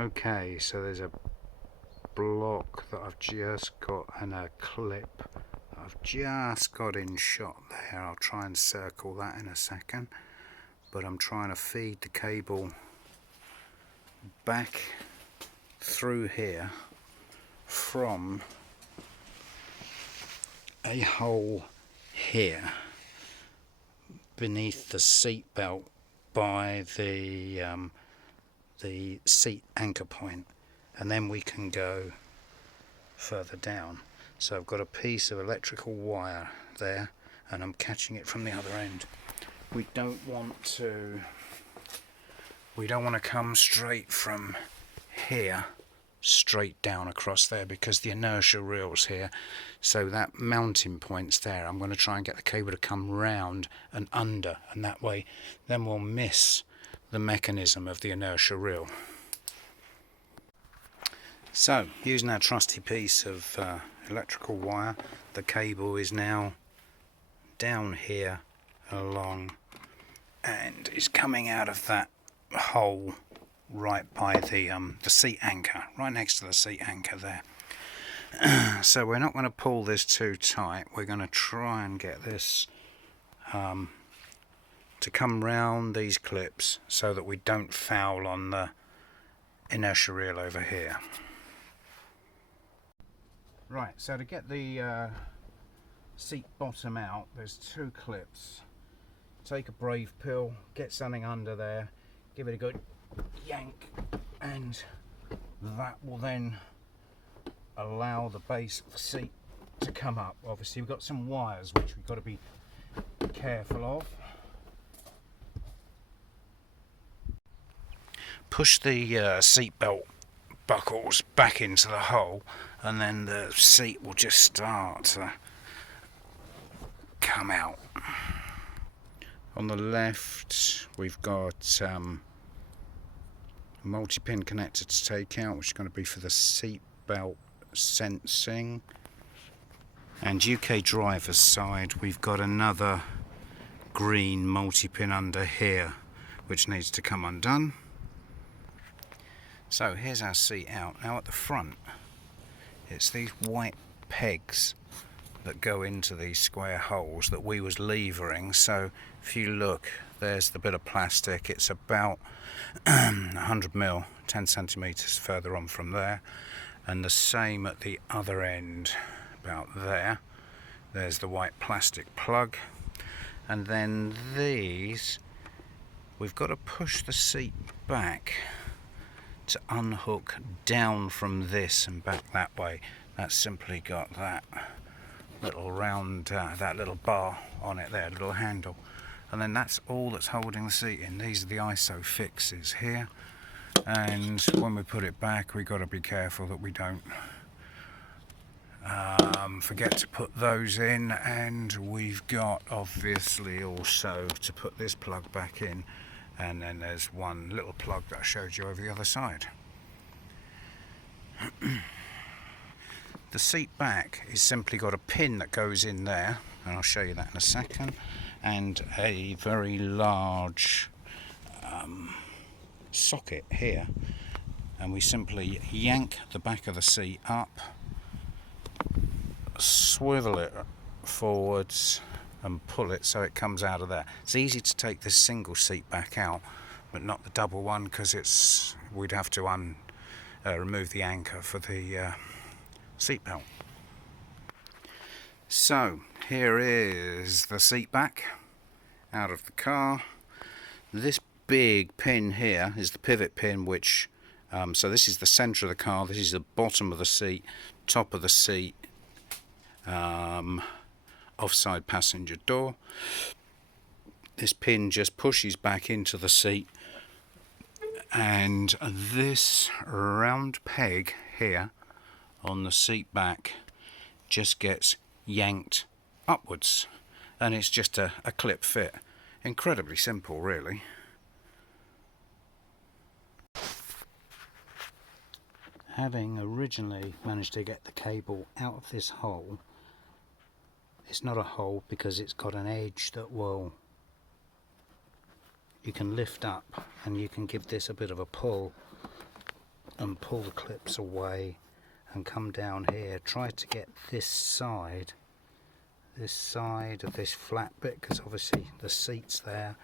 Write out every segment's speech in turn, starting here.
Okay, so there's a block that I've just got and a clip that I've just got in shot there. I'll try and circle that in a second, but I'm trying to feed the cable back through here from a hole here beneath the seat belt by the seat anchor point, and then we can go further down. So I've got a piece of electrical wire there and I'm catching it from the other end. We don't want to come straight from here straight down across there because the inertia reel's here, so that mounting point's there. I'm going to try and get the cable to come round and under, and that way then we'll miss the mechanism of the inertia reel. So using our trusty piece of electrical wire, the cable is now down here along and is coming out of that hole right by the seat anchor, right next to the seat anchor there. So we're not going to pull this too tight. We're going to try and get this to come round these clips so that we don't foul on the inertia reel over here. Right, so to get the seat bottom out, there's two clips. Take a brave pill, get something under there, give it a good yank, and that will then allow the base of the seat to come up. Obviously we've got some wires which we've got to be careful of. Push the seat belt buckles back into the hole and then the seat will just start to come out. On the left we've got a multi-pin connector to take out, which is going to be for the seat belt sensing. And UK driver's side we've got another green multi-pin under here which needs to come undone. So here's our seat out. Now at the front it's these white pegs that go into these square holes that we was levering. So if you look, there's the bit of plastic. It's about 100mm, 10 centimeters further on from there, and the same at the other end about there. There's the white plastic plug, and then these we've got to push the seat back to unhook down from this and back that way. That's simply got that little round, that little bar on it there, little handle, and then that's all that's holding the seat in. These are the ISO fixes here, and when we put it back we've got to be careful that we don't forget to put those in. And we've got obviously also to put this plug back in, and then there's one little plug that I showed you over the other side. The seat back is simply got a pin that goes in there, and I'll show you that in a second, and a very large socket here, and we simply yank the back of the seat up, swivel it forwards and pull it so it comes out of there. It's easy to take this single seat back out, but not the double one, because we'd have to remove the anchor for the seat belt. So here is the seat back out of the car. This big pin here is the pivot pin, which so this is the center of the car, this is the bottom of the seat, top of the seat, offside passenger door. This pin just pushes back into the seat, and this round peg here on the seat back just gets yanked upwards, and it's just a clip fit. Incredibly simple, really. Having originally managed to get the cable out of this hole, it's not a hole because it's got an edge that you can lift up, and you can give this a bit of a pull and pull the clips away and come down here. Try to get this side of this flat bit, because obviously the seat's there.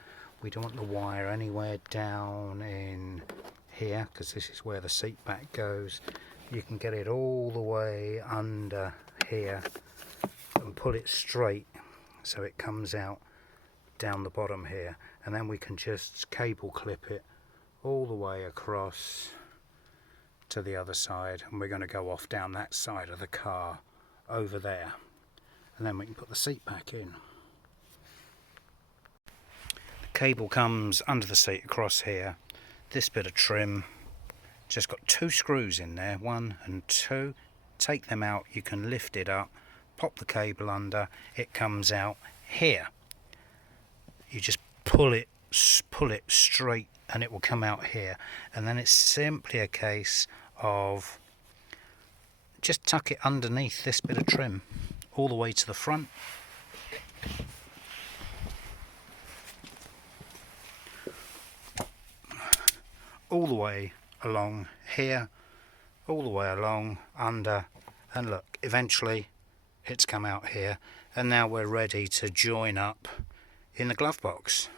We don't want the wire anywhere down in here, because this is where the seat back goes. You can get it all the way under here and pull it straight so it comes out down the bottom here, and then we can just cable clip it all the way across to the other side, and we're going to go off down that side of the car over there, and then we can put the seat back in. The cable comes under the seat across here. This bit of trim just got 2 screws in there, 1 and 2. Take them out, you can lift it up, pop the cable under, it comes out here. You just pull it straight and it will come out here, and then it's simply a case of just tuck it underneath this bit of trim all the way to the front. All the way along here, all the way along under, and look, eventually it's come out here, and now we're ready to join up in the glove box.